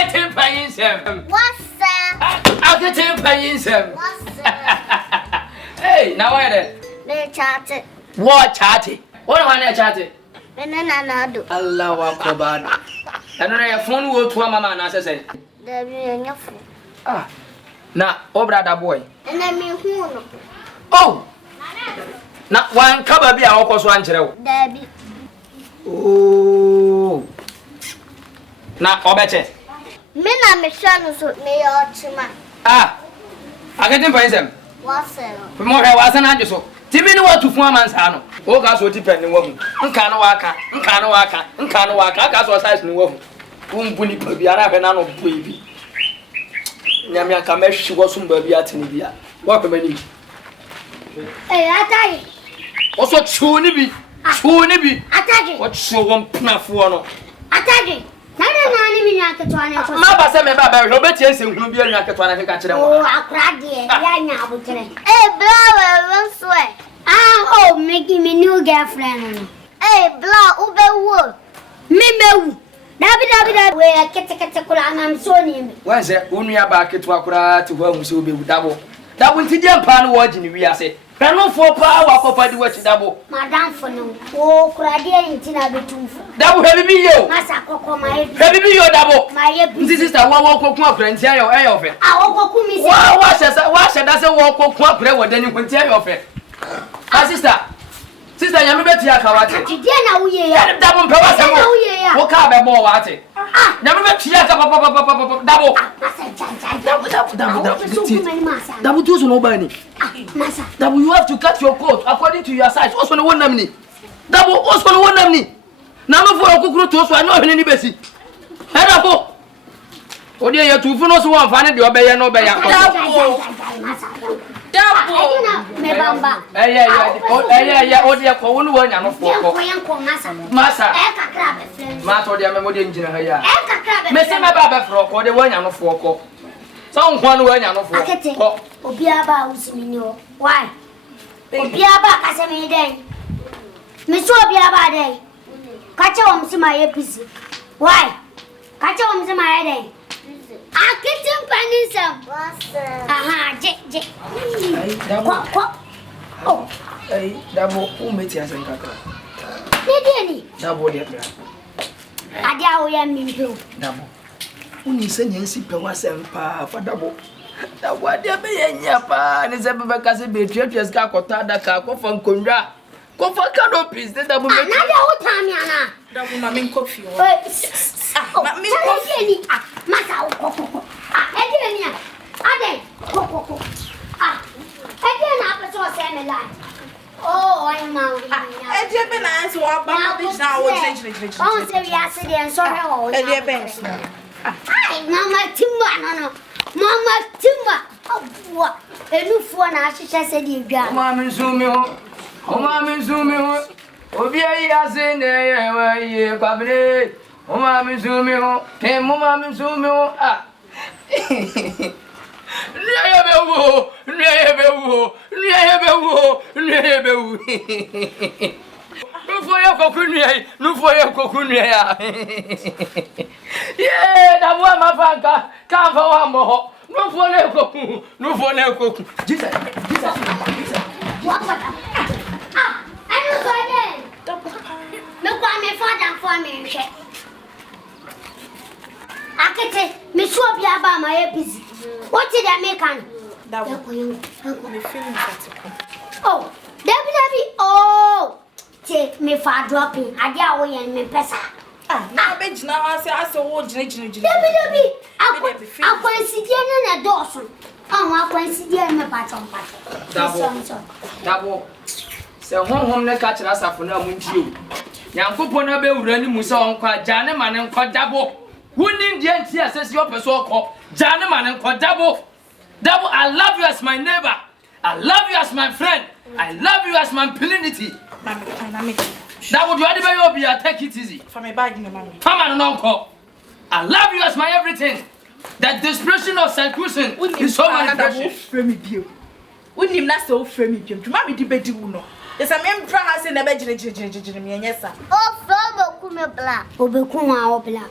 Akete NINS3M. What's that? Akete NINS3M. What's that? Hey, now where there? They chatted. What chatty? What am I chatting? And then I Allahu Akbar. And then your phone will to mama and I say, there be a new food. ah, now, oh, brother boy. And I mean, who? Oh, now one cover be our course one channel. Debbie. Oh, now, Obeche. Me na me shanu so me yo chima. Ah, Akete NINS3M. What's that? More was an answer. Timmy, what to form man's hand. Oh, that's what depending on Nkano waka, that's what size new woman. Bunny baby, I have an anno baby. Yamia Kamesh, she was some baby at Nibia. What a many. Hey, I Also, Chunibi, tell you. what so one pnuff one. I tell you. Mama said, Baba, Robert Jensen will be a Nakatwana catcher. Oh, I cried, dear. Hey, blow, swear. Ah, oh, making me new girlfriend. Hey, blow, ube wood. Me, Dabby, where I get a and I'm so near me. Why is it only about it to Akura to whom she will be double? That will teach them pan watching, we are say. Pero for power, Papa, do what you double. Madame for no. Oh, Cradia in Tina be too. Double heavy me, yo. Massa Coco, my Heavy me, yo, double. My this is the one walk up and tell your air of it. I will go me. Wash doesn't walk up, then you can tell your affair. My sister, you bet you are Kawati. Today, we are double power. What can be more at it? Never met you, double two, nobody. Double, you have to cut your coat according to your size. Also, no one namely. Double, also, no one namely. None of our cook to us, I know any baby. Head up. Oh, dear, you're too full of one, find your bay and no bay. Yeah, oh, dear, for one one, I'm Massa, Master, dear, memory engineer here. Mr. Baba Frog, or the one I'm for. Some one way I'm for. Obiaba Usimino. Why? Obiaba Casamide. Miss Obiaba day. Catch on to my APC. Why? Catch on to my day. Akete NINS3M. Aha, J. Oh, Hey, Dabo, who made you as a cacra? Dabo, dear. I doubt we are mean to. Dabo. Who needs a Nancy Pewas and Pa for Dabo? That what they be in Yapa and is a Babacasi be churches Kakota, the Kako from Kundra. Go for canopies, the Dabo. Another old time, Yana. Double mammy coffee. Oh, mammy coffee. Massa. Edwin, Ade, Coco. Edwin, I saw Sammy line. Oh, I'm out. I did be nice to walk back now. Oh, so we are sitting and sorry. Oh, dear best. Hi, Mama Timba. Mama Timba. Oh, what? A new phone, I should say, you got. Mamma Zumio. Oh, Mamma Zumio. Obia in there, Pabri. Oh, Mamma Zumio. Hey, Mamma Zumio. Ah. No for your cocunia. Yeah, that one, my father. Come for one more. No for no cocoon. No for no cocoon. Jesus. What? I don't go there. Look what my father for me. Akete, me sure be about my APC. What did I make on? That will be feeling practical. Oh, Debbie, oh, take me for dropping. I get away and me pesa. Now, bitch, now I say, oh, Debbie, I can sit here in a Dawson. Oh, I can sit here in my pattern. Double. So, home, the catcher as a phone with you. Young Kupona be running Musa on quite Janeman and quite double. Wouldn't the NT says your person called Janeman and quite double. Double, I love you as my neighbor. I love you as my friend. I love you as my plenity. That would you anybody be a take it easy. For my bag, mammy. Come on, uncle. I love you as my everything. That desperation of circumcision is so manifestation. Wouldn't him not so frame you? To mammy debate you know. There's a member has in the bedroom, yes, sir. Oh, from Obekuma, Obla.